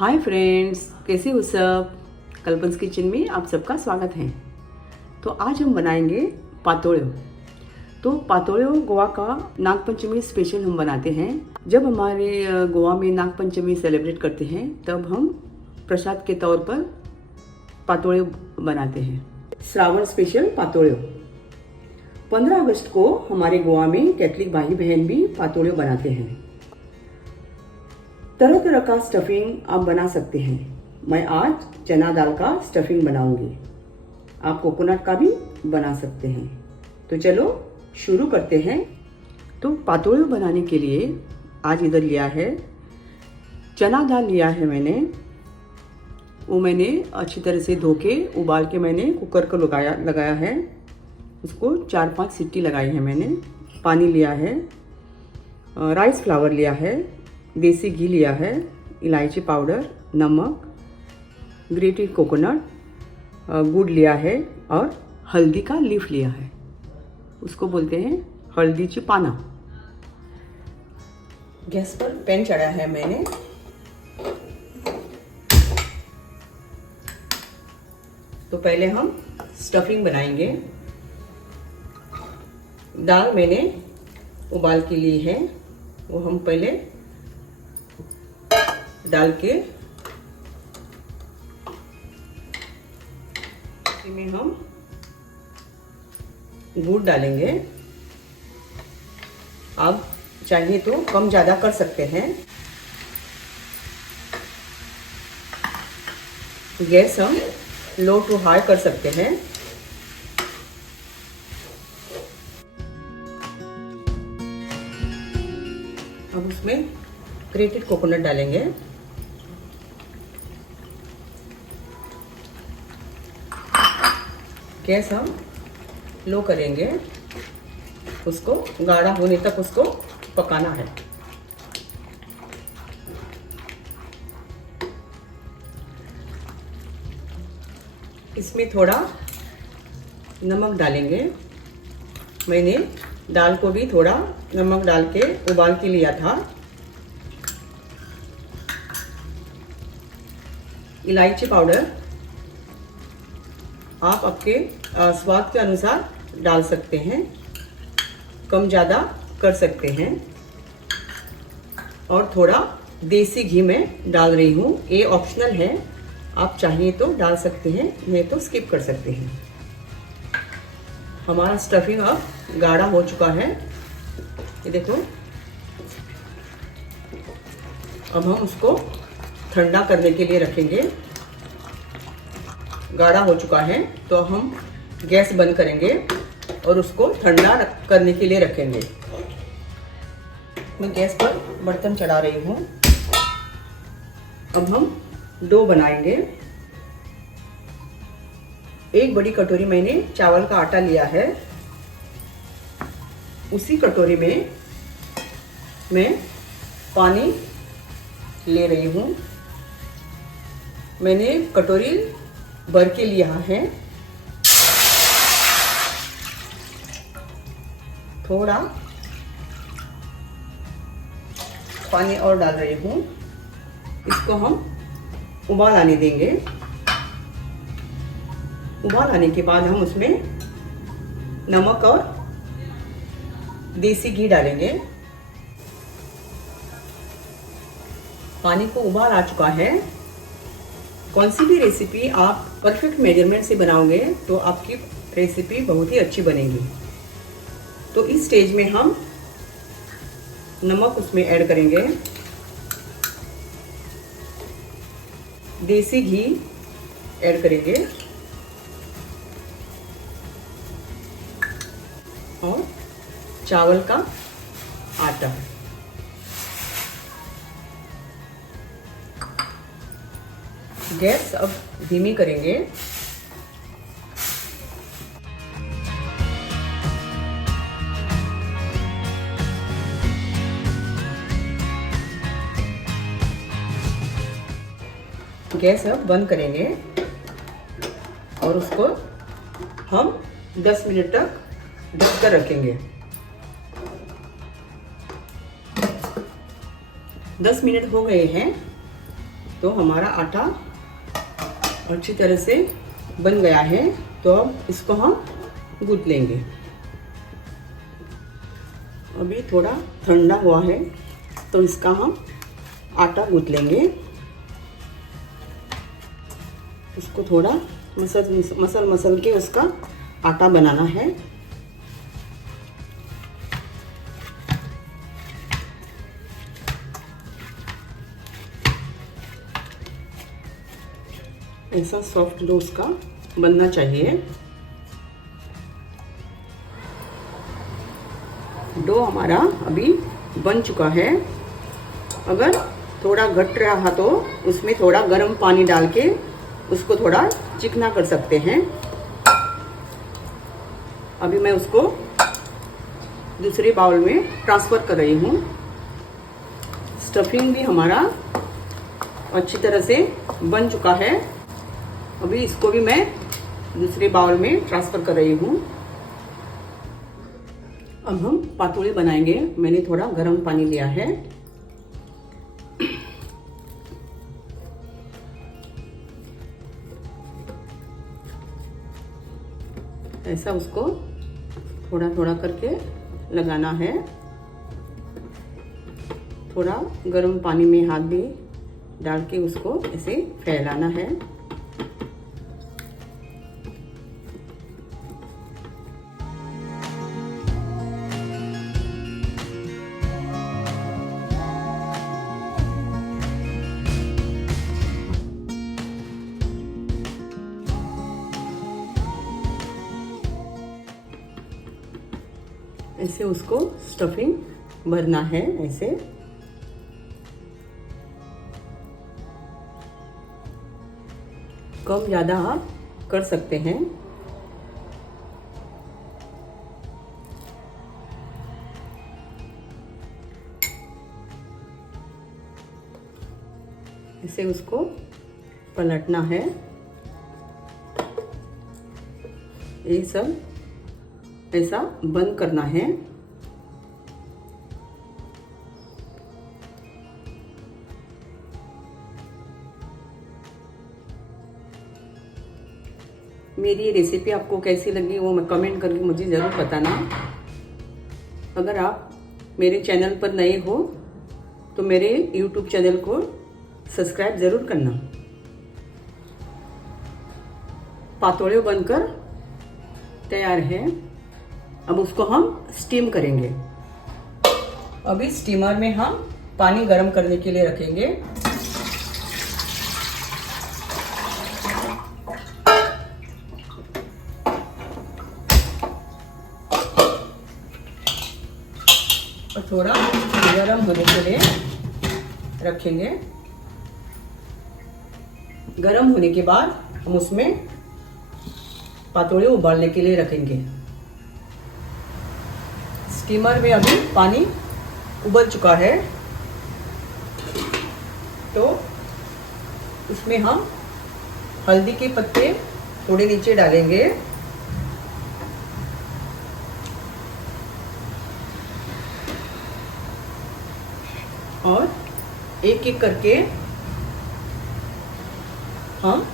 Hi friends, कैसे हो सब। कल्पन्स किचन में आप सबका स्वागत है। तो आज हम बनाएंगे पातोड़ो। तो पातोड़ो गोवा का नागपंचमी स्पेशल हम बनाते हैं। जब हमारे गोवा में नागपंचमी सेलिब्रेट करते हैं तब हम प्रसाद के तौर पर पातोड़ो बनाते हैं। श्रावण स्पेशल पातोड़ो। 15 अगस्त को हमारे गोवा में कैथलिक भाई बहन भी पातोड़ो बनाते हैं। तरह तरह का स्टफिंग आप बना सकते हैं। मैं आज चना दाल का स्टफिंग बनाऊंगी। आप कोकोनट का भी बना सकते हैं। तो चलो शुरू करते हैं। तो पातोड़ो बनाने के लिए आज इधर लिया है चना दाल लिया है मैंने। वो मैंने अच्छी तरह से धो के उबाल के मैंने कुकर को लगाया है। उसको 4-5 सीटी लगाई है मैंने। पानी लिया है, राइस फ्लावर लिया है, देसी घी लिया है, इलायची पाउडर, नमक, ग्रेटेड कोकोनट, गुड़ लिया है और हल्दी का लीफ लिया है। उसको बोलते हैं हल्दीची पाना। गैस पर पैन चढ़ा है मैंने। तो पहले हम स्टफिंग बनाएंगे। दाल मैंने उबाल के ली है, वो हम पहले डाल के इसमें हम गुड़ डालेंगे। आप चाहिए तो कम ज़्यादा कर सकते हैं। गैस हम लो टू हाई कर सकते हैं। अब उसमें ग्रेटेड कोकोनट डालेंगे। गैस हम लो करेंगे। उसको गाढ़ा होने तक उसको पकाना है। इसमें थोड़ा नमक डालेंगे। मैंने दाल को भी थोड़ा नमक डाल के उबाल के लिया था। इलायची पाउडर आप आपके स्वाद के अनुसार डाल सकते हैं, कम ज़्यादा कर सकते हैं। और थोड़ा देसी घी में डाल रही हूँ, ये ऑप्शनल है। आप चाहिए तो डाल सकते हैं, नहीं तो स्किप कर सकते हैं। हमारा स्टफिंग अब गाढ़ा हो चुका है, ये देखो। अब हम उसको ठंडा करने के लिए रखेंगे। गाढ़ा हो चुका है तो हम गैस बंद करेंगे और उसको ठंडा करने के लिए रखेंगे। मैं गैस पर बर्तन चढ़ा रही हूँ। अब हम डो बनाएंगे। एक बड़ी कटोरी मैंने चावल का आटा लिया है। उसी कटोरी में मैं पानी ले रही हूँ। मैंने कटोरी भर के लिया है। थोड़ा पानी और डाल रही हूँ। इसको हम उबाल आने देंगे। उबाल आने के बाद हम उसमें नमक और देसी घी डालेंगे। पानी को उबाल आ चुका है। कौन सी भी रेसिपी आप परफेक्ट मेजरमेंट से बनाओगे तो आपकी रेसिपी बहुत ही अच्छी बनेगी। तो इस स्टेज में हम नमक उसमें ऐड करेंगे, देसी घी ऐड करेंगे और चावल का आटा। गैस अब धीमी करेंगे। गैस अब बंद करेंगे और उसको हम 10 मिनट तक ढक कर रखेंगे। 10 मिनट हो गए हैं। तो हमारा आटा अच्छी तरह से बन गया है। तो अब इसको हम गूंथ लेंगे। अभी थोड़ा ठंडा हुआ है तो इसका हम आटा गूंथ लेंगे। उसको थोड़ा मसल के उसका आटा बनाना है। ऐसा सॉफ्ट डो उसका बनना चाहिए। डो हमारा अभी बन चुका है। अगर थोड़ा घट रहा तो उसमें थोड़ा गर्म पानी डाल के उसको थोड़ा चिकना कर सकते हैं। अभी मैं उसको दूसरे बाउल में ट्रांसफ़र कर रही हूँ। स्टफिंग भी हमारा अच्छी तरह से बन चुका है। अभी इसको भी मैं दूसरे बाउल में ट्रांसफ़र कर रही हूँ। अब हम पातोड़े बनाएंगे। मैंने थोड़ा गर्म पानी लिया है। ऐसा उसको थोड़ा थोड़ा करके लगाना है। थोड़ा गर्म पानी में हाथ भी डाल के उसको ऐसे फैलाना है। ऐसे उसको स्टफिंग भरना है। ऐसे कम ज़्यादा आप कर सकते हैं। ऐसे उसको पलटना है। ये सब ऐसा बंद करना है। मेरी ये रेसिपी आपको कैसी लगी वो मैं कमेंट करके मुझे ज़रूर बताना। अगर आप मेरे चैनल पर नए हो तो मेरे YouTube चैनल को सब्सक्राइब ज़रूर करना। पातोड़े बनकर तैयार है। अब उसको हम स्टीम करेंगे। अभी स्टीमर में हम पानी गर्म करने के लिए रखेंगे। और थोड़ा गर्म होने के लिए रखेंगे। गर्म होने के बाद हम उसमें पातोड़े उबालने के लिए रखेंगे। स्टीमर में अभी पानी उबल चुका है तो उसमें हम हल्दी के पत्ते थोड़े नीचे डालेंगे। और एक एक करके हम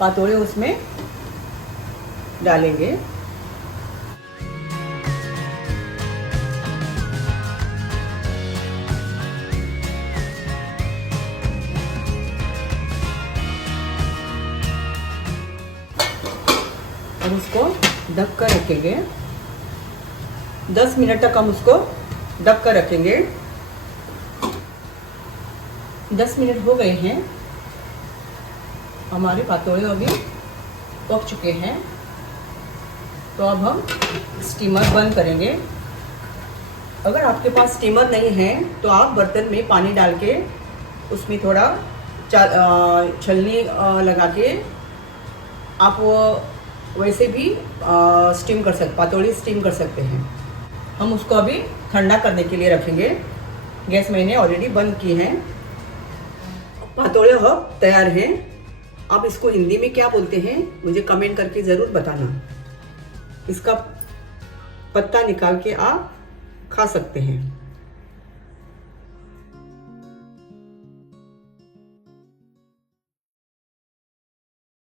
पातोड़े उसमें डालेंगे। और उसको ढक कर रखेंगे। 10 मिनट तक हम उसको ढक कर रखेंगे। 10 मिनट हो गए हैं। हमारे पातोड़े अभी पक चुके हैं। तो अब हम स्टीमर बंद करेंगे। अगर आपके पास स्टीमर नहीं है तो आप बर्तन में पानी डाल के उसमें थोड़ा छलनी लगा के आप वो वैसे भी स्टीम कर सकते, पातोड़ी स्टीम कर सकते हैं। हम उसको अभी ठंडा करने के लिए रखेंगे। गैस मैंने ऑलरेडी बंद की है। पातोड़े अब तैयार हैं। आप इसको हिंदी में क्या बोलते हैं मुझे कमेंट करके ज़रूर बताना। इसका पत्ता निकाल के आप खा सकते हैं।